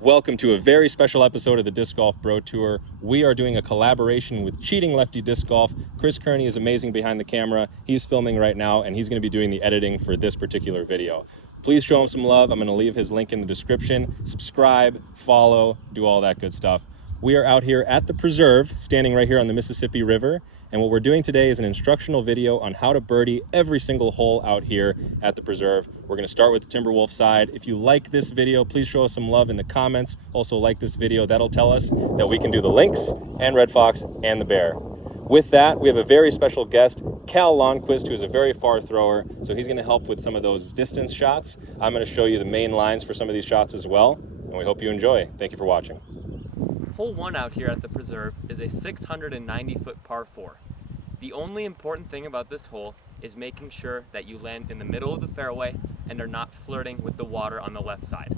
Welcome to a very special episode of the Disc Golf Bro Tour. We are doing a collaboration with Cheating Lefty Disc Golf. Chris Kearney is amazing behind the camera. He's filming right now, and he's going to be doing the editing for this particular video. Please show him some love. I'm going to leave his link in the description. Subscribe, follow, do all that good stuff. We are out here at the Preserve, standing right here on the Mississippi River. And what we're doing today is an instructional video on how to birdie every single hole out here at the Preserve. We're going to start with the Timberwolf side. If you like this video, please show us some love in the comments. Also like this video. That'll tell us that we can do the Lynx and Red Fox and the Bear. With that, we have a very special guest, Cal Lonnquist, who is a very far thrower. So he's going to help with some of those distance shots. I'm going to show you the main lines for some of these shots as well. And we hope you enjoy. Thank you for watching. Hole 1 out here at the Preserve is a 690-foot par 4. The only important thing about this hole is making sure that you land in the middle of the fairway and are not flirting with the water on the left side.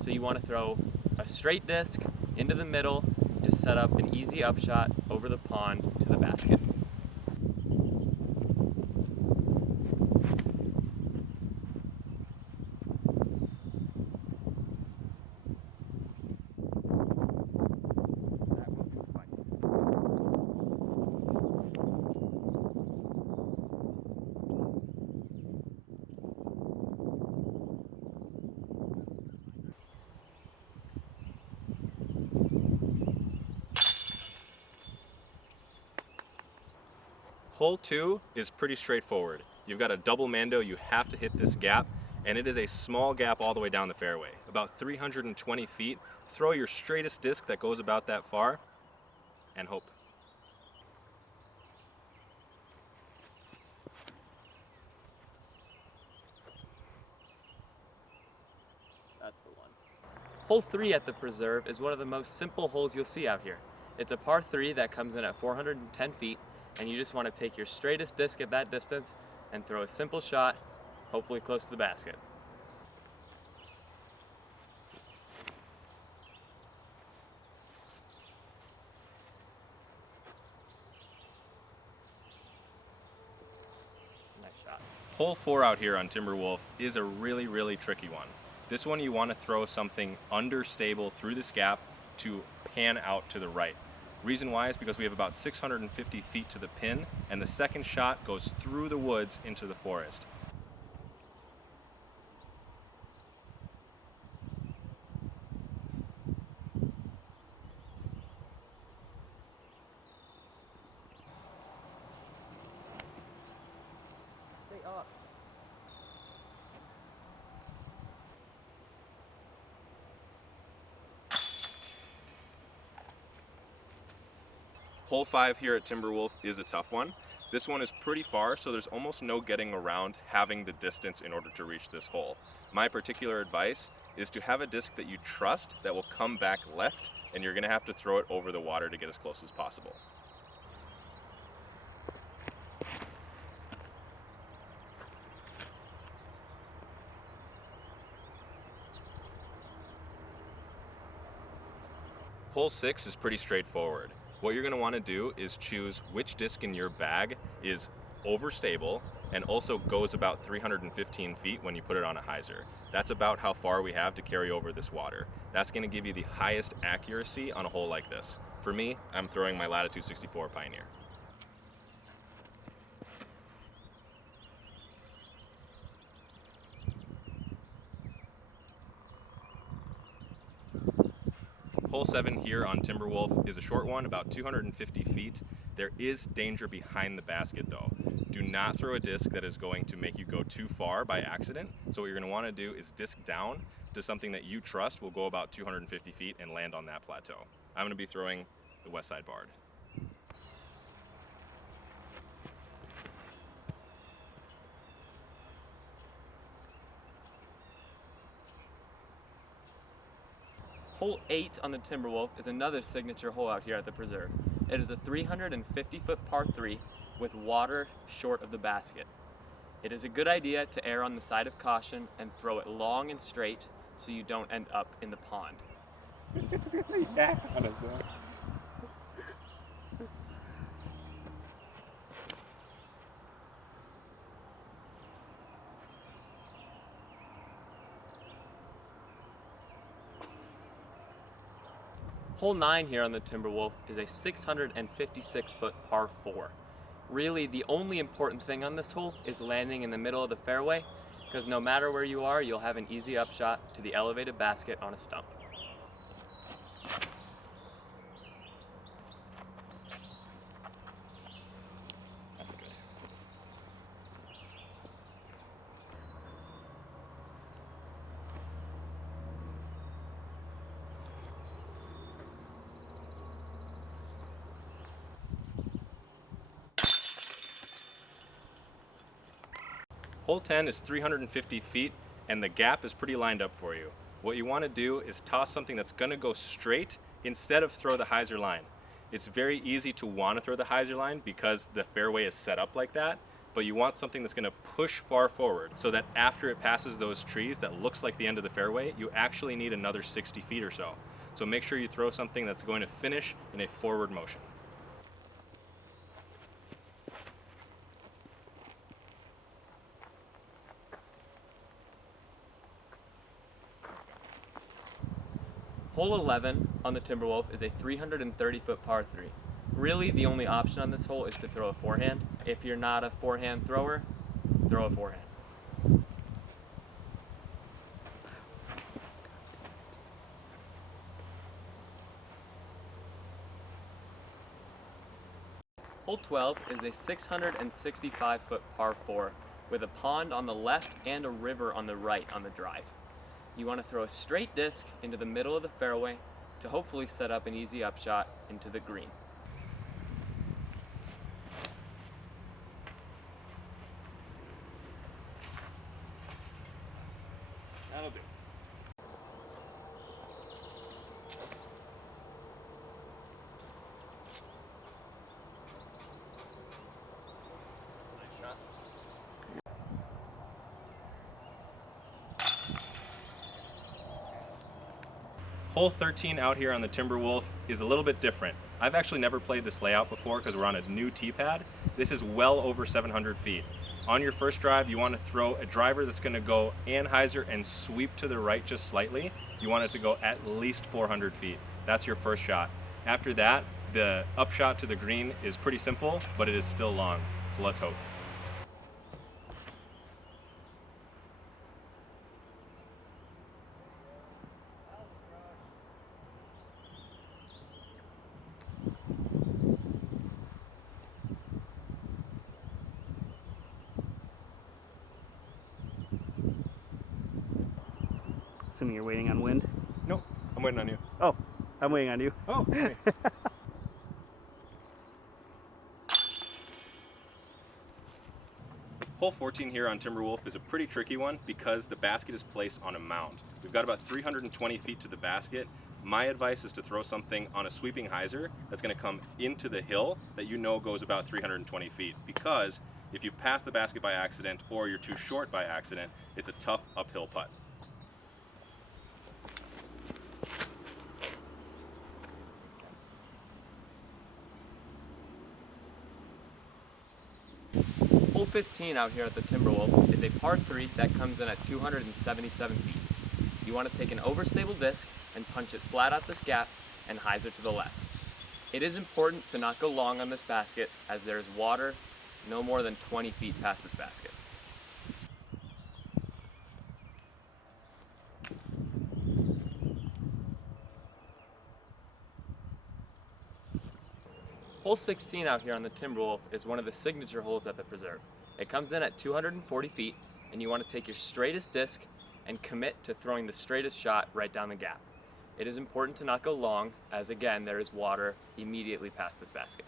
So you want to throw a straight disc into the middle to set up an easy upshot over the pond to the basket. Hole 2 is pretty straightforward. You've got a double Mando, you have to hit this gap, and it is a small gap all the way down the fairway, about 320 feet. Throw your straightest disc that goes about that far, and hope. That's the one. Hole 3 at the Preserve is one of the most simple holes you'll see out here. It's a par 3 that comes in at 410 feet, and you just want to take your straightest disc at that distance and throw a simple shot, hopefully close to the basket. Nice shot. Hole 4 out here on Timberwolf is a really tricky one. This one you want to throw something understable through this gap to pan out to the right. Reason why is because we have about 650 feet to the pin, and the second shot goes through the woods into the forest. Stay up. Hole 5 here at Timberwolf is a tough one. This one is pretty far, so there's almost no getting around having the distance in order to reach this hole. My particular advice is to have a disc that you trust that will come back left, and you're going to have to throw it over the water to get as close as possible. Hole 6 is pretty straightforward. What you're going to want to do is choose which disc in your bag is overstable and also goes about 315 feet when you put it on a hyzer. That's about how far we have to carry over this water. That's going to give you the highest accuracy on a hole like this. For me, I'm throwing my Latitude 64 Pioneer. Hole 7 here on Timberwolf is a short one, about 250 feet. There is danger behind the basket though. Do not throw a disc that is going to make you go too far by accident. So what you're going to want to do is disc down to something that you trust will go about 250 feet and land on that plateau. I'm going to be throwing the west side Bard. Hole 8 on the Timberwolf is another signature hole out here at the Preserve. It is a 350-foot par 3 with water short of the basket. It is a good idea to err on the side of caution and throw it long and straight so you don't end up in the pond. Hole 9 here on the Timberwolf is a 656 foot par 4. Really, the only important thing on this hole is landing in the middle of the fairway, because no matter where you are, you'll have an easy upshot to the elevated basket on a stump. That's good. Hole 10 is 350 feet and the gap is pretty lined up for you. What you want to do is toss something that's going to go straight instead of throw the hyzer line. It's very easy to want to throw the hyzer line because the fairway is set up like that, but you want something that's going to push far forward so that after it passes those trees that looks like the end of the fairway, you actually need another 60 feet or so. So make sure you throw something that's going to finish in a forward motion. Hole 11 on the Timberwolf is a 330 foot par 3. Really, the only option on this hole is to throw a forehand. If you're not a forehand thrower, throw a forehand. Hole 12 is a 665 foot par 4 with a pond on the left and a river on the right on the drive. You want to throw a straight disc into the middle of the fairway to hopefully set up an easy upshot into the green. That'll do. Nice shot. Hole 13 out here on the Timberwolf is a little bit different. I've actually never played this layout before because we're on a new tee pad. This is well over 700 feet. On your first drive, you want to throw a driver that's going to go anhyzer and sweep to the right just slightly. You want it to go at least 400 feet. That's your first shot. After that, the upshot to the green is pretty simple, but it is still long. So let's hope. Assuming you're waiting on wind. Nope, I'm waiting on you. Oh, I'm waiting on you. Oh, okay. Hole 14 here on Timberwolf is a pretty tricky one because the basket is placed on a mound. We've got about 320 feet to the basket. My advice is to throw something on a sweeping hyzer that's going to come into the hill that you know goes about 320 feet, because if you pass the basket by accident or you're too short by accident, it's a tough uphill putt. Hole 15 out here at the Timberwolf is a par 3 that comes in at 277 feet. You want to take an overstable disc and punch it flat out this gap and hyzer to the left. It is important to not go long on this basket as there is water no more than 20 feet past this basket. Hole 16 out here on the Timberwolf is one of the signature holes at the preserve. It comes in at 240 feet, and you want to take your straightest disc and commit to throwing the straightest shot right down the gap. It is important to not go long, as again there is water immediately past this basket.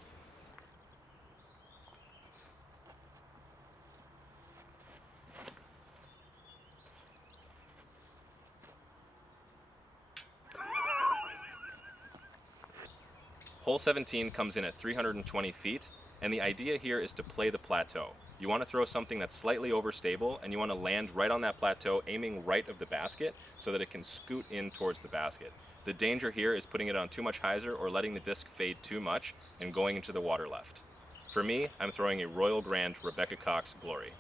Hole 17 comes in at 320 feet, and the idea here is to play the plateau. You want to throw something that's slightly overstable, and you want to land right on that plateau, aiming right of the basket so that it can scoot in towards the basket. The danger here is putting it on too much hyzer or letting the disc fade too much and going into the water left. For me, I'm throwing a Royal Grand Rebecca Cox Glory.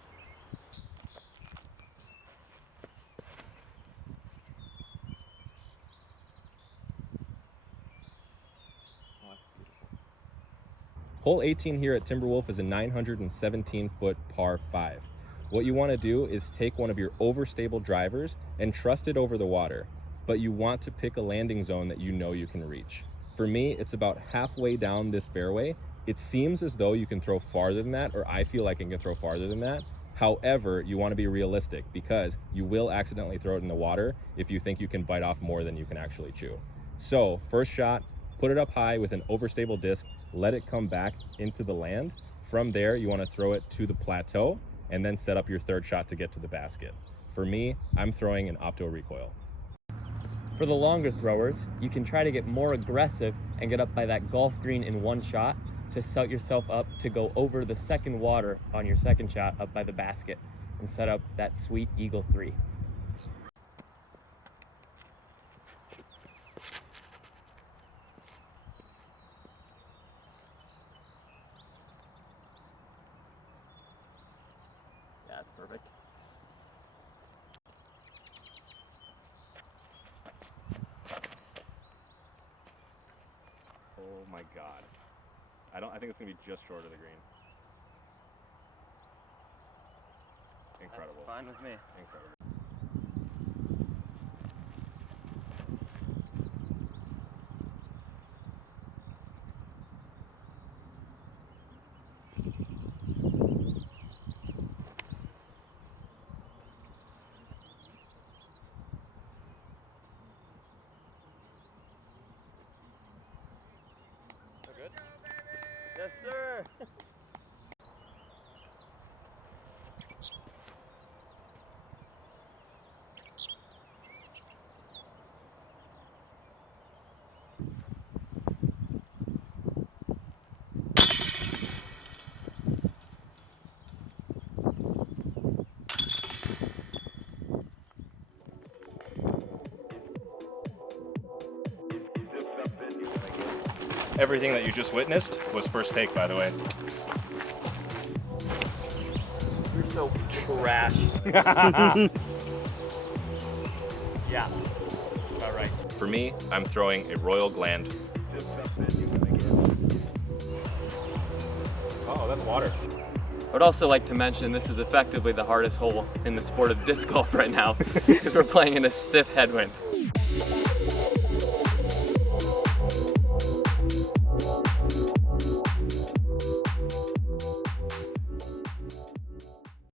Hole 18 here at Timberwolf is a 917-foot par 5. What you want to do is take one of your overstable drivers and trust it over the water, but you want to pick a landing zone that you know you can reach. For me, it's about halfway down this fairway. It seems as though you can throw farther than that, or I feel like I can throw farther than that. However, you want to be realistic because you will accidentally throw it in the water if you think you can bite off more than you can actually chew. So first shot, put it up high with an overstable disc, let it come back into the land. From there, you want to throw it to the plateau and then set up your third shot to get to the basket. For me, I'm throwing an opto recoil. For the longer throwers, you can try to get more aggressive and get up by that golf green in one shot to set yourself up to go over the second water on your second shot up by the basket and set up that sweet eagle 3. Yeah, that's perfect. Oh my God. I think it's gonna be just short of the green. Incredible. That's fine with me. Incredible. Good? Yes, sir. Everything that you just witnessed was first take, by the way. You're so trash. Yeah. All right. For me, I'm throwing a royal gland. Oh, that's water. I would also like to mention this is effectively the hardest hole in the sport of disc golf right now because we're playing in a stiff headwind.